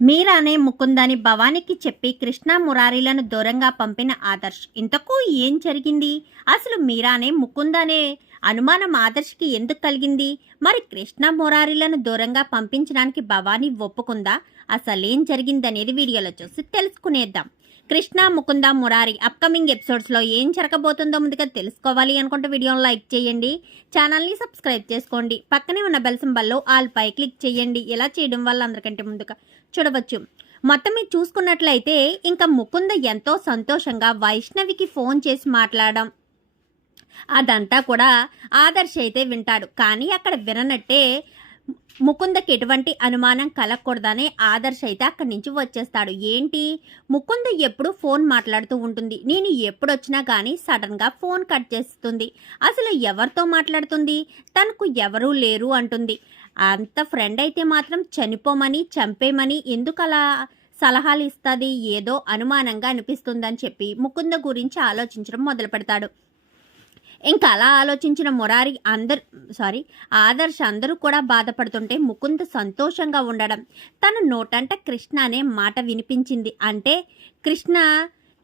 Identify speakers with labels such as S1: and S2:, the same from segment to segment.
S1: మీరానే ముకుందని భవానికి చెప్పి కృష్ణ మురారీలను దూరంగా పంపిన ఆదర్శ్ ఇంతకు ఏం జరిగింది? అసలు మీరానే ముకుందనే? అనుమానం ఆదర్శ్కి ఎందుకు కలిగింది? మరి కృష్ణ మురారీలను దూరంగా పంపించడానికి భవానీ ఒప్పుకుందా? అసలేం జరిగిందనేది వీడియోలో చూసి తెలుసుకునేద్దాం. కృష్ణ ముకుంద మురారి అప్కమింగ్ ఎపిసోడ్స్లో ఏం జరగబోతుందో ముందుగా తెలుసుకోవాలి అనుకుంటే వీడియోని లైక్ చేయండి. ఛానల్ని సబ్స్క్రైబ్ చేసుకోండి. పక్కనే ఉన్న బెల్ సింబల్లో ఆల్పై క్లిక్ చేయండి. ఇలా చేయడం వల్ల అందరికంటే ముందుగా చూడవచ్చు. మొత్తం మీరు చూసుకున్నట్లయితే ఇంకా ముకుంద ఎంతో సంతోషంగా వైష్ణవికి ఫోన్ చేసి మాట్లాడడం అదంతా కూడా ఆదర్శ అయితే వింటాడు. కానీ అక్కడ విననట్టే ముకుందకి ఎటువంటి అనుమానం కలగకూడదని ఆదర్శ్ అయితే అక్కడి నుంచి వచ్చేస్తాడు. ఏంటి? ముకుంద ఎప్పుడు ఫోన్ మాట్లాడుతూ ఉంటుంది. నేను ఎప్పుడు వచ్చినా కానీ సడన్గా ఫోన్ కట్ చేస్తుంది. అసలు ఎవరితో మాట్లాడుతుంది? తనకు ఎవరూ లేరు అంటుంది. అంత ఫ్రెండ్ అయితే మాత్రం చనిపోమని చంపేమని ఎందుకలా సలహాలు ఇస్తుంది ఏదో అనుమానంగా అనిపిస్తుందని చెప్పి ముకుంద గురించి ఆలోచించడం మొదలు పెడతాడు ఇంకా అలా ఆలోచించిన మురారి అందరు సారీ ఆదర్శ్ అందరూ కూడా బాధపడుతుంటే ముకుంద్ సంతోషంగా ఉండడం. తన నోటంట కృష్ణ అనే మాట వినిపించింది. అంటే కృష్ణ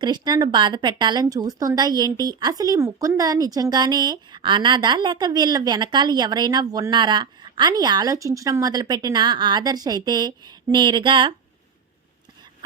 S1: కృష్ణను బాధ పెట్టాలని చూస్తుందా ఏంటి? అసలు ఈ ముకుంద నిజంగానే అనాథ లేక వీళ్ళ వెనకాల ఎవరైనా ఉన్నారా? అని ఆలోచించడం మొదలుపెట్టిన ఆదర్శ్ అయితే నేరుగా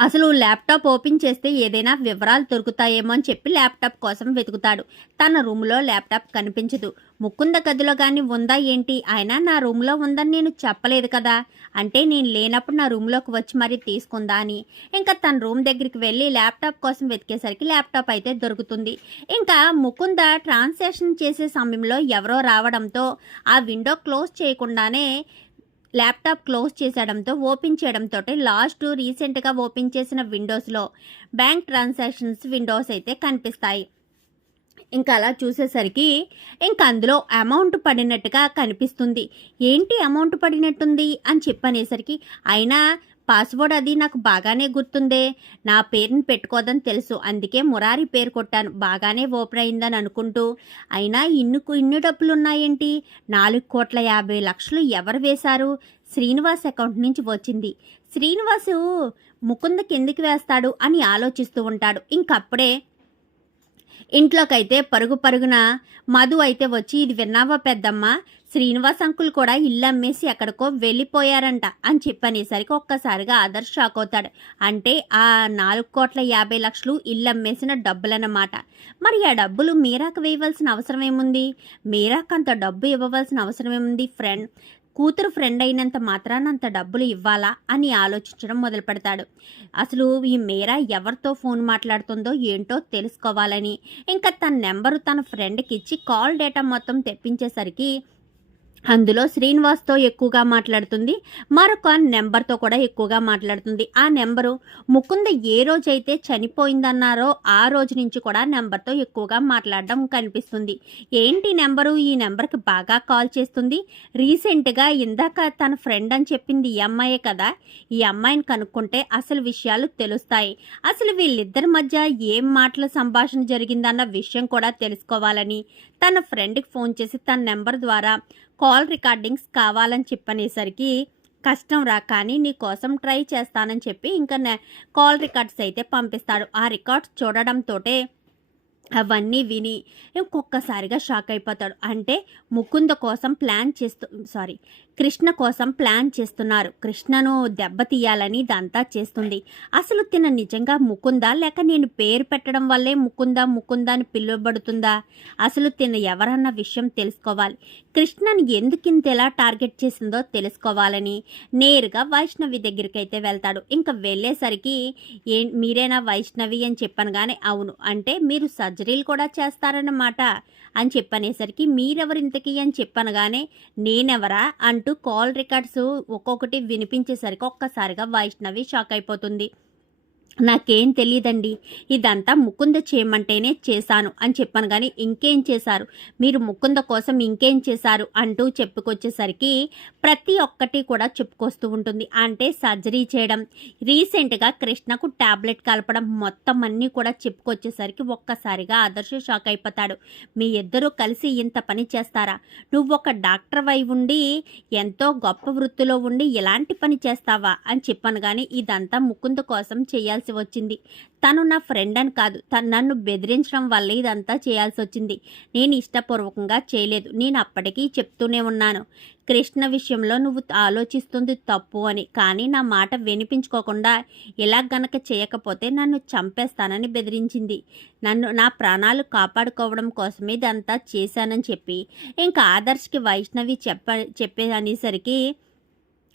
S1: అసలు ల్యాప్టాప్ ఓపెన్ చేస్తే ఏదైనా వివరాలు దొరుకుతాయేమో అని చెప్పి ల్యాప్టాప్ కోసం వెతుకుతాడు. తన రూమ్లో ల్యాప్టాప్ కనిపించదు. ముకుంద గదిలో కానీ ఉందా ఏంటి? అయినా నా రూమ్లో ఉందని నేను చెప్పలేదు కదా. అంటే నేను లేనప్పుడు నా రూమ్లోకి వచ్చి మరీ తీసుకుందా అని. ఇంకా తన రూమ్ దగ్గరికి వెళ్ళి ల్యాప్టాప్ కోసం వెతికేసరికి ల్యాప్టాప్ అయితే దొరుకుతుంది. ఇంకా ముకుంద ట్రాన్సాక్షన్ చేసే సమయంలో ఎవరో రావడంతో ఆ విండో క్లోజ్ చేయకుండానే ల్యాప్టాప్ క్లోజ్ చేసేయడంతో ఓపెన్ చేయడంతో లాస్ట్ రీసెంట్గా ఓపెన్ చేసిన విండోస్లో బ్యాంక్ ట్రాన్సాక్షన్స్ విండోస్ అయితే కనిపిస్తాయి. ఇంకా అలా చూసేసరికి ఇంకా అందులో అమౌంట్ పడినట్టుగా కనిపిస్తుంది. ఏంటి అమౌంట్ పడినట్టుంది అని చెప్పనేసరికి అయినా పాస్వర్డ్ అది నాకు బాగానే గుర్తుందే. నా పేరుని పెట్టుకోదని తెలుసు. అందుకే మురారి పేరు కొట్టాను. బాగానే ఓపెన్ అయిందని అనుకుంటూ. అయినా ఇన్ని ఇన్ని డబ్బులు ఉన్నాయేంటి నాలుగు కోట్ల యాభై లక్షలు ఎవరు వేశారు? శ్రీనివాస్ అకౌంట్ నుంచి వచ్చింది. శ్రీనివాసు ముకుంద కిందికి వేస్తాడు అని ఆలోచిస్తూ ఉంటాడు. ఇంకప్పుడే ఇంట్లోకైతే పరుగు పరుగున మధు అయితే వచ్చి ఇది విన్నావా పెద్దమ్మ? శ్రీనివాస్ అంకుల్ కూడా ఇల్లు అమ్మేసి ఎక్కడికో వెళ్ళిపోయారంట అని చెప్పనేసరికి ఒక్కసారిగా ఆదర్శ్ షాక్ అవుతాడు. అంటే ఆ నాలుగు కోట్ల యాభై లక్షలు ఇల్లు అమ్మేసిన డబ్బులన్నమాట. మరి ఆ డబ్బులు మీరాకు వేయవలసిన అవసరం ఏముంది మీరాకు అంత డబ్బు ఇవ్వవలసిన అవసరం ఏముంది ఫ్రెండ్? కూతురు ఫ్రెండ్ అయినంత మాత్రాన అంత డబ్బులు ఇవ్వాలా అని ఆలోచించడం మొదలు పెడతాడు. అసలు ఈ మేరా ఎవరితో ఫోన్ మాట్లాడుతుందో ఏంటో తెలుసుకోవాలని. ఇంకా తన నెంబరు తన ఫ్రెండ్కి ఇచ్చి కాల్ డేటా మొత్తం తెప్పించేసరికి అందులో శ్రీనివాస్తో ఎక్కువగా మాట్లాడుతుంది మరొక నెంబర్తో కూడా ఎక్కువగా మాట్లాడుతుంది. ఆ నెంబరు ముకుంద ఏ రోజైతే చనిపోయిందన్నారో ఆ రోజు నుంచి కూడా నెంబర్తో ఎక్కువగా మాట్లాడడం కనిపిస్తుంది. ఏంటి నెంబరు? ఈ నెంబర్కి బాగా కాల్ చేస్తుంది. రీసెంట్గా ఇందాక తన ఫ్రెండ్ అని చెప్పింది ఈ అమ్మాయే కదా. ఈ అమ్మాయిని కనుక్కుంటే అసలు విషయాలు తెలుస్తాయి. అసలు వీళ్ళిద్దరి మధ్య ఏం మాటల సంభాషణ జరిగిందన్న విషయం కూడా తెలుసుకోవాలని తన ఫ్రెండ్కి ఫోన్ చేసి తన నెంబర్ ద్వారా కాల్ రికార్డింగ్స్ కావాలని చెప్పనేసరికి కష్టం రా కానీ నీ కోసం ట్రై చేస్తానని చెప్పి ఇంకా కాల్ రికార్డ్స్ అయితే పంపిస్తాడు. ఆ రికార్డ్స్ చూడడంతోటే అవన్నీ విని ఒక్కొక్కసారిగా షాక్ అయిపోతాడు. అంటే ముకుంద కోసం ప్లాన్ చేస్తూ సారీ కృష్ణ కోసం ప్లాన్ చేస్తున్నారు. కృష్ణను దెబ్బతీయాలని ఇదంతా చేస్తుంది. అసలు తిన నిజంగా ముకుందా లేక నేను పేరు పెట్టడం వల్లే ముకుందా ముకుందా అని పిలువబడుతుందా? అసలు తిన ఎవరన్న విషయం తెలుసుకోవాలి. కృష్ణను ఎందుకు ఇంత ఎలా టార్గెట్ చేసిందో తెలుసుకోవాలని నేరుగా వైష్ణవి దగ్గరికి అయితే వెళ్తాడు. ఇంకా వెళ్ళేసరికి ఏ మీరేనా వైష్ణవి అని చెప్పాను కానీ అవును అంటే మీరు సర్జరీలు కూడా చేస్తారన్నమాట అని చెప్పనేసరికి మీరెవరు ఇంతకీ అని చెప్పనగానే నేనెవరా? అంటూ కాల్ రికార్డ్స్ ఒక్కొక్కటి వినిపించేసరికి ఒక్కసారిగా వైష్ణవి షాక్ అయిపోతుంది. నాకేం తెలియదండి ఇదంతా ముకుంద చేయమంటేనే చేశాను అని చెప్పాను కానీ ఇంకేం చేశారు? మీరు ముకుంద కోసం ఇంకేం చేశారు? అంటూ చెప్పుకొచ్చేసరికి ప్రతి ఒక్కటి కూడా చెప్పుకొస్తూ ఉంటుంది. అంటే సర్జరీ చేయడం రీసెంట్గా కృష్ణకు టాబ్లెట్ కలపడం మొత్తం అన్నీ కూడా చెప్పుకొచ్చేసరికి ఒక్కసారిగా ఆదర్శ షాక్ అయిపోతాడు. మీ ఇద్దరూ కలిసి ఇంత పని చేస్తారా? నువ్వు ఒక డాక్టర్ వై ఉండి ఎంతో గొప్ప వృత్తిలో ఉండి ఎలాంటి పని చేస్తావా? అని చెప్పాను కానీ ఇదంతా ముకుంద కోసం చేయాల్సి వచ్చింది. తను నా ఫ్రెండ్ అని కాదు. తను నన్ను బెదిరించడం వల్ల ఇదంతా చేయాల్సి వచ్చింది. నేను ఇష్టపూర్వకంగా చేయలేదు. నేను అప్పటికీ చెప్తూనే ఉన్నాను. కృష్ణ విషయంలో నువ్వు ఆలోచిస్తుంది తప్పు అని. కానీ నా మాట వినిపించుకోకుండా ఇలా గనక చేయకపోతే నన్ను చంపేస్తానని బెదిరించింది. నన్ను నా ప్రాణాలు కాపాడుకోవడం కోసమే ఇదంతా చేశానని చెప్పి ఇంకా ఆదర్శ్కి వైష్ణవి చెప్ప చెప్పేదనేసరికి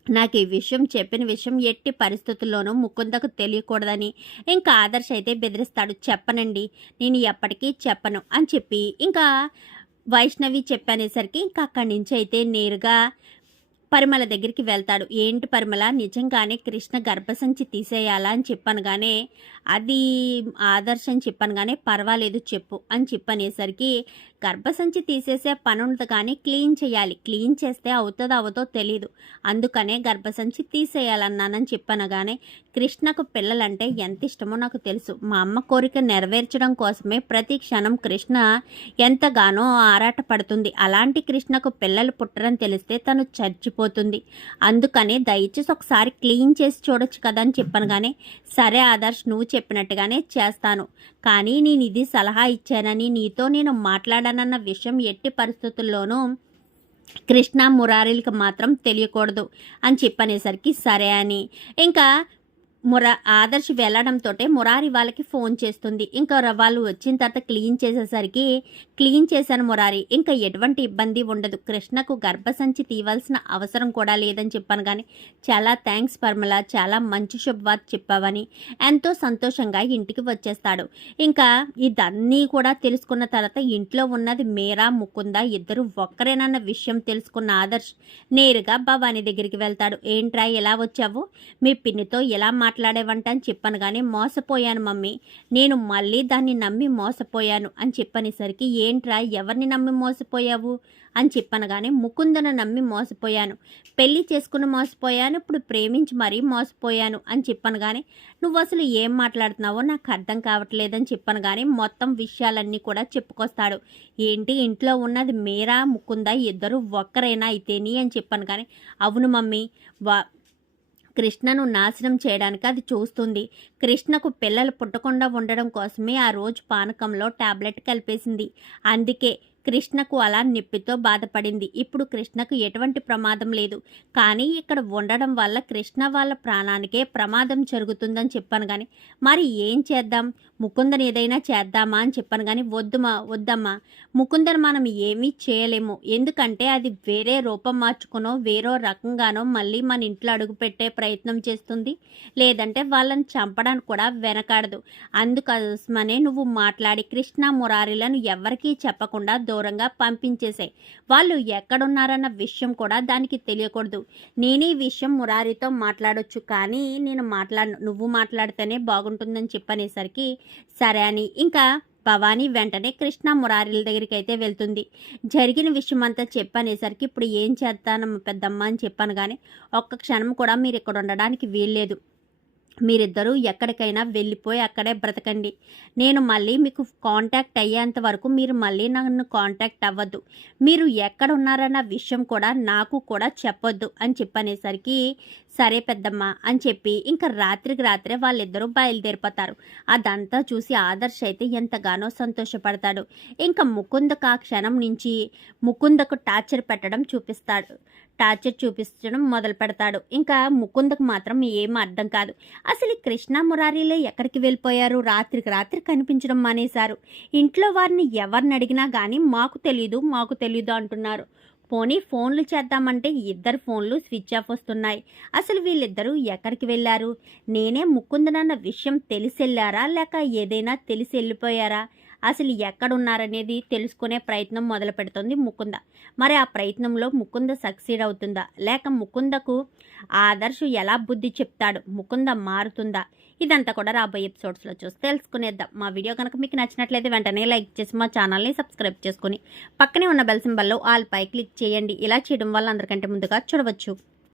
S1: నాకు ఈ విషయం చెప్పిన విషయం ఎట్టి పరిస్థితుల్లోనూ ముకుందకు తెలియకూడదని ఇంకా ఆదర్శ అయితే బెదిరిస్తాడు. చెప్పనండి నేను ఎప్పటికీ చెప్పను అని చెప్పి ఇంకా వైష్ణవి చెప్పనేసరికి ఇంకా అక్కడి నుంచి అయితే నేరుగా పరిమళ దగ్గరికి వెళ్తాడు. ఏంటి పరిమళ నిజంగానే కృష్ణ గర్భసంచి తీసేయాలా అని చెప్పనగానే అది ఆదర్శం చెప్పనగానే పర్వాలేదు చెప్పు అని చెప్పనేసరికి గర్భసంచి తీసేసే పని కానీ క్లీన్ చేయాలి. క్లీన్ చేస్తే అవుతుందో అవుతో తెలీదు. అందుకనే గర్భసంచి తీసేయాలన్నానని చెప్పనగానే కృష్ణకు పిల్లలంటే ఎంత ఇష్టమో నాకు తెలుసు. మా అమ్మ కోరిక నెరవేర్చడం కోసమే ప్రతి క్షణం కృష్ణ ఎంతగానో ఆరాట పడుతుంది. అలాంటి కృష్ణకు పిల్లలు పుట్టరని తెలిస్తే తను చచ్చిపోతుంది. అందుకనే దయచేసి ఒకసారి క్లీన్ చేసి చూడొచ్చు కదా అని చెప్పనగానే కానీ సరే ఆదర్శ్ నువ్వు చెప్పినట్టుగానే చేస్తాను. కానీ నేను ఇది సలహా ఇచ్చానని నీతో నేను మాట్లాడానన్న విషయం ఎట్టి పరిస్థితుల్లోనూ కృష్ణ మురారీలకు మాత్రం తెలియకూడదు అని చెప్పనేసరికి సరే అని. ఇంకా మురా ఆదర్శ్ వెళ్ళడంతో మురారి వాళ్ళకి ఫోన్ చేస్తుంది. ఇంకా వాళ్ళు వచ్చిన తర్వాత క్లీన్ చేసేసరికి క్లీన్ చేశాను మురారి. ఇంకా ఎటువంటి ఇబ్బంది ఉండదు. కృష్ణకు గర్భసంచి తీవాల్సిన అవసరం కూడా లేదని చెప్పాను కానీ చాలా థ్యాంక్స్ పర్మల. చాలా మంచి శుభవార్త చెప్పావని. ఎంతో సంతోషంగా ఇంటికి వచ్చేస్తాడు. ఇంకా ఇదన్నీ కూడా తెలుసుకున్న తర్వాత ఇంట్లో ఉన్నది మేరా ముకుంద ఇద్దరు ఒక్కరేనన్న విషయం తెలుసుకున్న ఆదర్శ్ నేరుగా భవానీ దగ్గరికి వెళ్తాడు. ఏంట్రా ఎలా వచ్చావు? మీ పిన్నితో ఎలా మాట్లాడేవంట అని చెప్పాను కానీ మోసపోయాను మమ్మీ. నేను మళ్ళీ దాన్ని నమ్మి మోసపోయాను అని చెప్పనేసరికి ఏంట్రా ఎవరిని నమ్మి మోసపోయావు అని చెప్పాను కానీ ముకుందను నమ్మి మోసపోయాను. పెళ్ళి చేసుకుని మోసపోయాను ఇప్పుడు ప్రేమించి మరీ మోసపోయాను అని చెప్పాను కానీ నువ్వు అసలు ఏం మాట్లాడుతున్నావో నాకు అర్థం కావట్లేదని చెప్పాను కానీ మొత్తం విషయాలన్నీ కూడా చెప్పుకొస్తాడు. ఏంటి ఇంట్లో ఉన్నది మీరా ముకుంద ఇద్దరు ఒక్కరైనా అయితేని అని చెప్పాను కానీ అవును మమ్మీ వా కృష్ణను నాశనం చేయడానికి అది చూస్తుంది. కృష్ణకు పిల్లలు పుట్టకుండా ఉండడం కోసమే ఆ రోజు పానకంలో టాబ్లెట్ కలిపేసింది. అందుకే కృష్ణకు అలా నొప్పితో బాధపడింది. ఇప్పుడు కృష్ణకు ఎటువంటి ప్రమాదం లేదు. కానీ ఇక్కడ ఉండడం వల్ల కృష్ణ వాళ్ళ ప్రాణానికే ప్రమాదం జరుగుతుందని చెప్పాను కానీ మరి ఏం చేద్దాం? ముకుందన్ ఏదైనా చేద్దామా అని చెప్పాను కానీ వద్దుమా వద్దమ్మా. ముకుందన్ మనం ఏమీ చేయలేము. ఎందుకంటే అది వేరే రూపం మార్చుకునో వేరే రకంగానో మళ్ళీ మన ఇంట్లో అడుగుపెట్టే ప్రయత్నం చేస్తుంది. లేదంటే వాళ్ళని చంపడానికి కూడా వెనకాడదు. అందుకోసమనే నువ్వు మాట్లాడి కృష్ణ మురారిలను ఎవరికీ చెప్పకుండా దూరంగా పంపించేసాయి వాళ్ళు ఎక్కడున్నారన్న విషయం కూడా దానికి తెలియకూడదు. నేను ఈ విషయం మురారితో మాట్లాడొచ్చు కానీ నేను మాట్లాడను. నువ్వు మాట్లాడితేనే బాగుంటుందని చెప్పనేసరికి సరే అని. ఇంకా భవానీ వెంటనే కృష్ణ మురారిల దగ్గరికి అయితే వెళ్తుంది. జరిగిన విషయం అంతా చెప్పనేసరికి ఇప్పుడు ఏం చేస్తానమ్మ పెద్దమ్మ అని చెప్పాను కానీ ఒక్క క్షణం కూడా మీరు ఇక్కడ ఉండడానికి వీల్లేదు. మీరిద్దరూ ఎక్కడికైనా వెళ్ళిపోయి అక్కడే బ్రతకండి. నేను మళ్ళీ మీకు కాంటాక్ట్ అయ్యేంత వరకు మీరు మళ్ళీ నన్ను కాంటాక్ట్ అవ్వద్దు. మీరు ఎక్కడ ఉన్నారన్న విషయం కూడా నాకు కూడా చెప్పొద్దు అని చెప్పనేసరికి సరే పెద్దమ్మ అని చెప్పి ఇంకా రాత్రికి రాత్రే వాళ్ళిద్దరూ బయలుదేరిపోతారు. అదంతా చూసి ఆదర్శ్ అయితే ఎంతగానో సంతోషపడతాడు. ఇంకా ముకుందకు ఆ క్షణం నుంచి ముకుందకు టార్చర్ పెట్టడం చూపిస్తాడు. టార్చర్ చూపించడం మొదలు పెడతాడు. ఇంకా ముకుందకు మాత్రం ఏం అర్థం కాదు. అసలు ఈ కృష్ణ మురారీలే ఎక్కడికి వెళ్ళిపోయారు? రాత్రికి రాత్రి కనిపించడం మానేశారు. ఇంట్లో వారిని ఎవరిని అడిగినా కానీ మాకు తెలీదు మాకు తెలీదు అంటున్నారు. పోనీ ఫోన్లు చేద్దామంటే ఇద్దరు ఫోన్లు స్విచ్ ఆఫ్ వస్తున్నాయి. అసలు వీళ్ళిద్దరూ ఎక్కడికి వెళ్ళారు? నేనే ముకుందనన్న విషయం తెలిసి వెళ్ళారా లేక ఏదైనా తెలిసి వెళ్ళిపోయారా అసలు ఎక్కడున్నారనేది తెలుసుకునే ప్రయత్నం మొదలు పెడుతుంది ముకుంద. మరి ఆ ప్రయత్నంలో ముకుంద సక్సీడ్ అవుతుందా? లేక ముకుందకు ఆదర్శు ఎలా బుద్ధి చెప్తాడు? ముకుంద మారుతుందా? ఇదంతా కూడా రాబోయే ఎపిసోడ్స్లో చూసి తెలుసుకునేద్దాం. మా వీడియో కనుక మీకు నచ్చినట్లయితే వెంటనే లైక్ చేసి మా ఛానల్ని సబ్స్క్రైబ్ చేసుకుని పక్కనే ఉన్న బెల్ సింబల్లో ఆల్ పై క్లిక్ చేయండి. ఇలా చేయడం వల్ల అందరికంటే ముందుగా చూడవచ్చు.